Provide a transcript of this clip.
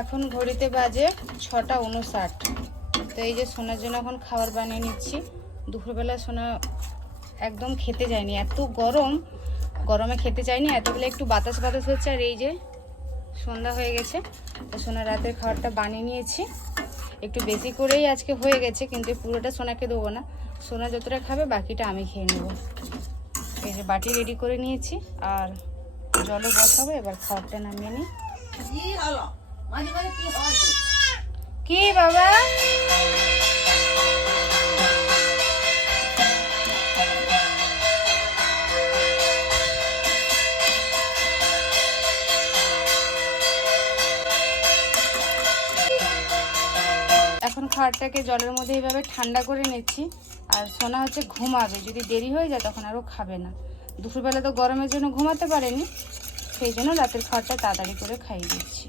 এখন ঘড়িতে বাজে 6:59। তো এই যে সোনার জন্য এখন খাবার বানিয়ে নিচ্ছি। দুপুরবেলা সোনা একদম খেতে যায়নি, এত গরমে খেতে চাইনি। এতবেলা একটু বাতাস হচ্ছে, আর এই যে সন্ধ্যা হয়ে গেছে। তো সোনা রাতের খাবারটা বানিয়ে নিয়েছি, একটু বেশি করেই আজকে হয়ে গেছে, কিন্তু পুরোটা সোনাকে দেবো না। সোনা যতটা খাবে বাকিটা আমি খেয়ে নেব। এই যে বাটি রেডি করে নিয়েছি, আর জলে বসাবো। এবার খাবারটা নামিয়ে নিই। কি বাবা? এখন খাবারটাকে জলের মধ্যে এইভাবে ঠান্ডা করে নিচ্ছি। আর সোনা হচ্ছে ঘুমাবে, যদি দেরি হয়ে যায় তখন আরও খাবে না। দুপুরবেলা তো গরমের জন্য ঘুমাতে পারেনি, সেই জন্য রাতের খাবারটা তাড়াতাড়ি করে খাইয়ে দিচ্ছি।